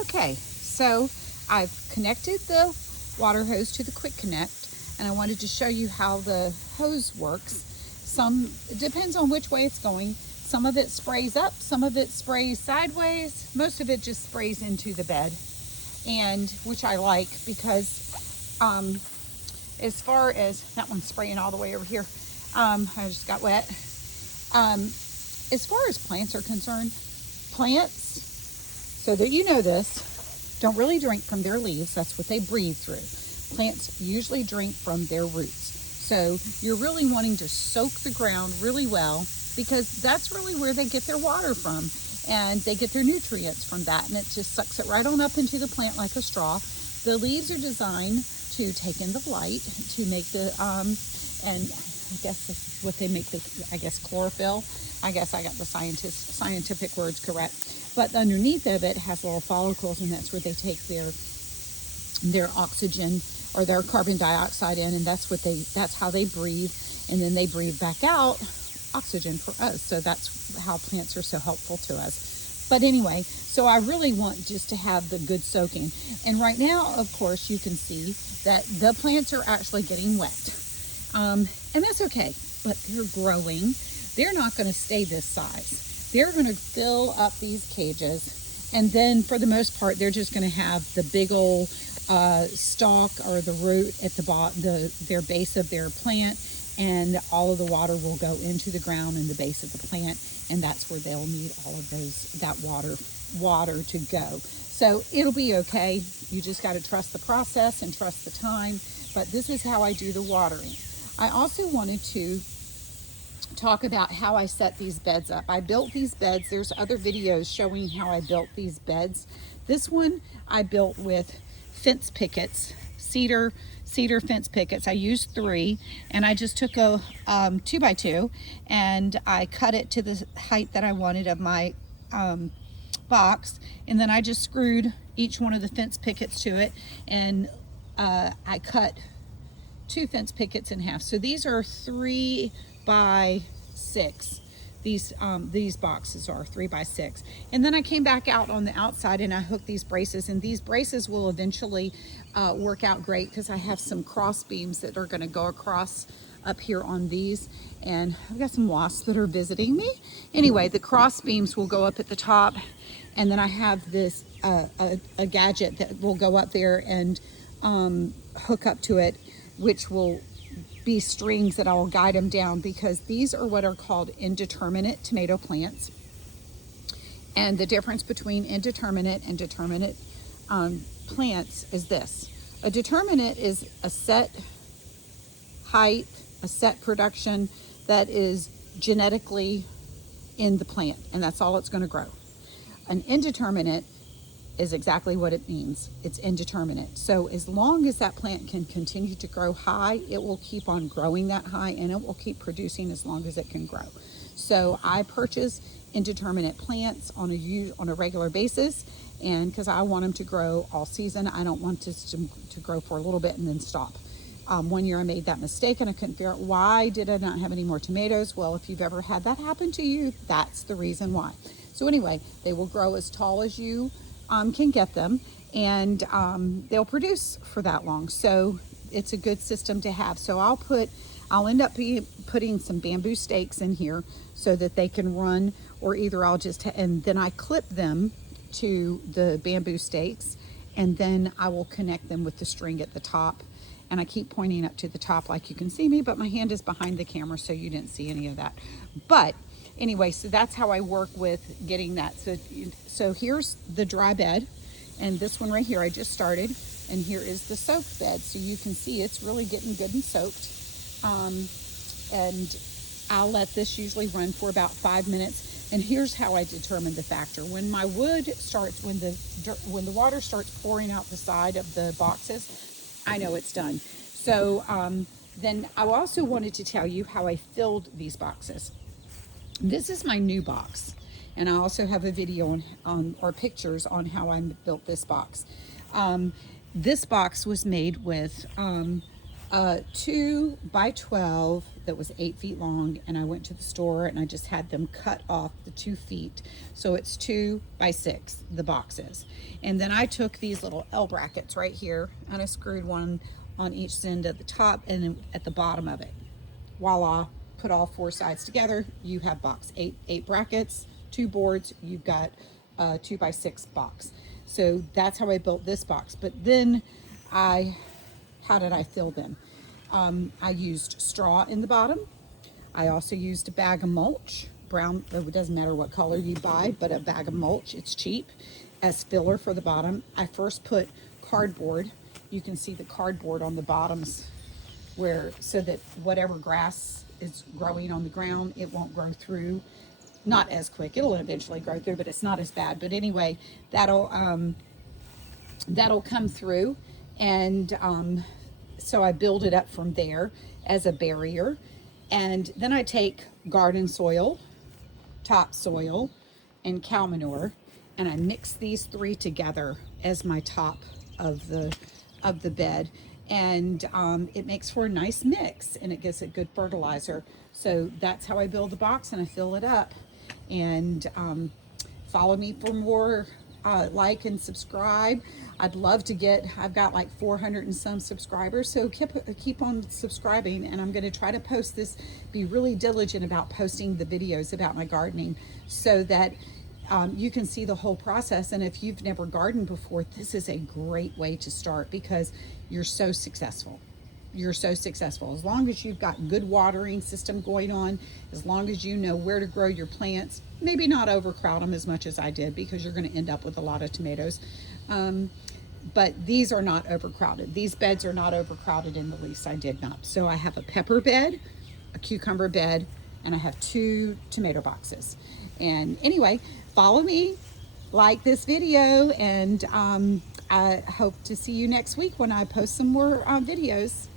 Okay, so I've connected the water hose to the quick connect, and I wanted to show you how the hose works. It depends on which way it's going. Some of it sprays up, some of it sprays sideways, most of it just sprays into the bed, and which I like because as far as that one's spraying all the way over here, I just got wet. As far as plants are concerned, plants, so that you know this, don't really drink from their leaves. That's what they breathe through. Plants usually drink from their roots. So you're really wanting to soak the ground really well, because that's really where they get their water from, and they get their nutrients from that, and it just sucks it right on up into the plant like a straw. The leaves are designed to take in the light, to make the and I guess this is what they make the, I guess, chlorophyll. I guess I got the scientific words correct. But underneath of it has little follicles, and that's where they take their oxygen or their carbon dioxide in, and that's how they breathe, and then they breathe back out oxygen for us. So that's how plants are so helpful to us. But anyway, so I really want just to have the good soaking. And right now, of course, you can see that the plants are actually getting wet. And that's okay, but they're growing. They're not going to stay this size. They're going to fill up these cages, and then for the most part, they're just going to have the big old stalk or the root at the bottom, their base of their plant, and all of the water will go into the ground in the base of the plant, and that's where they'll need all of that water to go. So it'll be okay. You just got to trust the process and trust the time. But this is how I do the watering. I also wanted to talk about how I set these beds up. I built these beds. There's other videos showing how I built these beds. This one I built with fence pickets, cedar fence pickets. I used 3, and I just took a 2x2 and I cut it to the height that I wanted of my box, and then I just screwed each one of the fence pickets to it, and I cut 2 fence pickets in half. So these are 3 by 6. These boxes are 3 by 6. And then I came back out on the outside and I hooked these braces, and these braces will eventually work out great because I have some cross beams that are going to go across up here on these, and I've got some wasps that are visiting me. Anyway, the cross beams will go up at the top, and then I have this a gadget that will go up there and hook up to it, which will be strings that I will guide them down, because these are what are called indeterminate tomato plants. And the difference between indeterminate and determinate plants is this. A determinate is a set height, a set production that is genetically in the plant, and that's all it's going to grow. An indeterminate is exactly what it means. It's indeterminate. So as long as that plant can continue to grow high, it will keep on growing that high, and it will keep producing as long as it can grow. So I purchase indeterminate plants on a regular basis, and because I want them to grow all season. I don't want this to grow for a little bit and then stop. One year I made that mistake, and I couldn't figure out why did I not have any more tomatoes. Well, if you've ever had that happen to you, that's the reason why. So anyway, they will grow as tall as you can get them, and they'll produce for that long. So it's a good system to have. So I'll end up putting some bamboo stakes in here so that they can run, or either and then I clip them to the bamboo stakes, and then I will connect them with the string at the top. And I keep pointing up to the top like you can see me, but my hand is behind the camera, so you didn't see any of that. But anyway, so that's how I work with getting that. So here's the dry bed, and this one right here I just started, and here is the soaked bed. So you can see it's really getting good and soaked. And I'll let this usually run for about 5 minutes. And here's how I determine the factor. When my wood starts, when the water starts pouring out the side of the boxes, I know it's done. So then I also wanted to tell you how I filled these boxes. This is my new box, and I also have a video or pictures on how I built this box. This box was made with 2 by 12 that was 8 feet long, and I went to the store and I just had them cut off the 2 feet, so it's 2 by 6, the boxes. And then I took these little L brackets right here and I screwed one on each end at the top and then at the bottom of it. Voila, put all 4 sides together, you have box. Eight brackets, 2 boards, you've got a 2 by 6 box. So that's how I built this box. But then how did I fill them? I used straw in the bottom. I also used a bag of mulch, brown, it doesn't matter what color you buy, but a bag of mulch, it's cheap, as filler for the bottom. I first put cardboard. You can see the cardboard on the bottoms so that whatever grass is growing on the ground, it won't grow through. Not as quick, it'll eventually grow through, but it's not as bad. But anyway, that'll come through. And so I build it up from there as a barrier. And then I take garden soil, topsoil, and cow manure, and I mix these 3 together as my top of the bed. And it makes for a nice mix, and it gives it good fertilizer. So that's how I build the box, and I fill it up. And follow me for more. Like and subscribe. I'd love to I've got like 400 and some subscribers, so keep on subscribing, and I'm going to try to post this, be really diligent about posting the videos about my gardening so that you can see the whole process. And if you've never gardened before, this is a great way to start because you're so successful. You're so successful as long as you've got good watering system going on, as long as you know where to grow your plants. Maybe not overcrowd them as much as I did, because you're going to end up with a lot of tomatoes. But these are not overcrowded. These beds are not overcrowded in the least. I did not. So I have a pepper bed, a cucumber bed, and I have 2 tomato boxes. And anyway, follow me, like this video, and I hope to see you next week when I post some more videos.